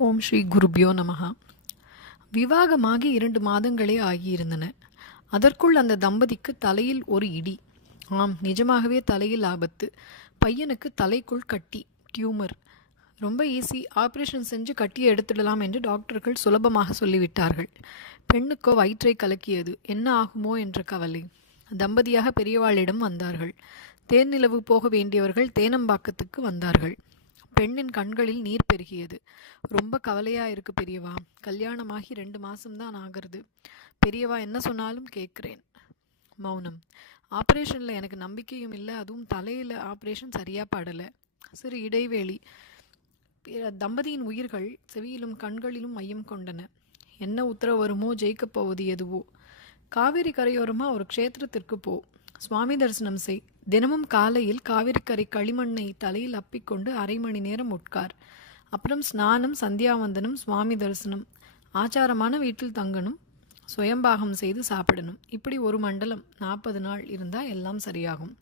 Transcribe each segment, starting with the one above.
ஓம் ஸ்ரீ குருப்யோ நமஹா. விவாகமாகி 2 மாதங்களே ஆகியிருந்தன. அதற்குள் அந்த தம்பதிக்கு தலையில் ஒரு இடி. ஆம், நிஜமாகவே தலையில் ஆபத்து. பையனுக்கு தலைக்குள் கட்டி, டியூமர். ரொம்ப ஈஸி, ஆபரேஷன் செஞ்சு கட்டியை எடுத்துடலாம் என்று டாக்டர்கள் சுலபமாக சொல்லிவிட்டார்கள். பெண்ணுக்கோ வயிற்றை கலக்கியது. என்ன ஆகுமோ என்ற கவலை. தம்பதியாக பெரியவாளிடம் வந்தார்கள். தேன்நிலவு போக வேண்டியவர்கள் தேனம்பாக்கத்துக்கு வந்தார்கள். பெண்ணின் கண்களில் நீர் பெருகியது. ரொம்ப கவலையா இருக்கு பெரியவா. கல்யாணமாகி 2 மாசம்தான் ஆகிறது. பெரியவா என்ன சொன்னாலும் கேட்குறேன். மௌனம். ஆப்ரேஷன்ல எனக்கு நம்பிக்கையும் இல்லை. அதுவும் தலையில ஆப்ரேஷன் சரியா படலை. சிறு இடைவேளை. தம்பதியின் உயிர்கள் செவியிலும் கண்களிலும் மையம் கொண்டன. என்ன உத்தரவு வருமோ, ஜெயிக்கப் போவது எதுவோ. காவேரி கரையோரமா ஒரு க்ஷேத்திரத்திற்கு போ, சுவாமி தரிசனம் செய். தினமும் காலையில் காவிரிக்கரை களிமண்ணை தலையில் அப்பிக்கொண்டு 1/2 மணி நேரம் உட்கார். அப்புறம் ஸ்நானம், சந்தியாவந்தனம், சுவாமி தரிசனம். ஆச்சாரமான வீட்டில் தங்கணும். சுயம்பாகம் செய்து சாப்பிடணும். இப்படி ஒரு மண்டலம் 40 நாள் இருந்தா எல்லாம் சரியாகும்.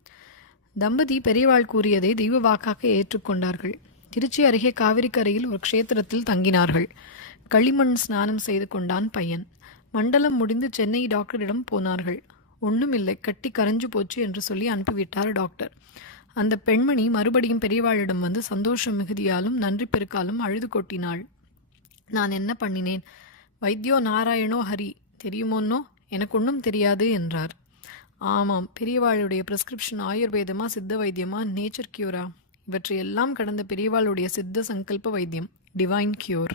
தம்பதி பெரியவாள் கூறியதை தெய்வ வாக்காக ஏற்றுக்கொண்டார்கள். திருச்சி அருகே காவிரிக்கரையில் ஒரு க்ஷேத்திரத்தில் தங்கினார்கள். களிமண் ஸ்நானம் செய்து கொண்டான் பையன். மண்டலம் முடிந்து சென்னை டாக்டரிடம் போனார்கள். ஒன்றும் இல்லை, கட்டி கரைஞ்சு போச்சு என்று சொல்லி அனுப்பிவிட்டார் டாக்டர். அந்த பெண்மணி மறுபடியும் பெரியவாளிடம் வந்து சந்தோஷம் மிகுதியாலும் நன்றி பெருக்காலும் அழுது கொட்டினாள். நான் என்ன பண்ணினேன்? வைத்தியோ நாராயணோ ஹரி தெரியுமோன்னோ? எனக்கு ஒன்றும் தெரியாது என்றார். ஆமாம், பெரியவாளுடைய பிரிஸ்கிரிப்ஷன் ஆயுர்வேதமா, சித்த வைத்தியமா, நேச்சர் கியூரா? இவற்றையெல்லாம் கடந்த பெரியவாளுடைய சித்த சங்கல்ப வைத்தியம், டிவைன் கியூர்.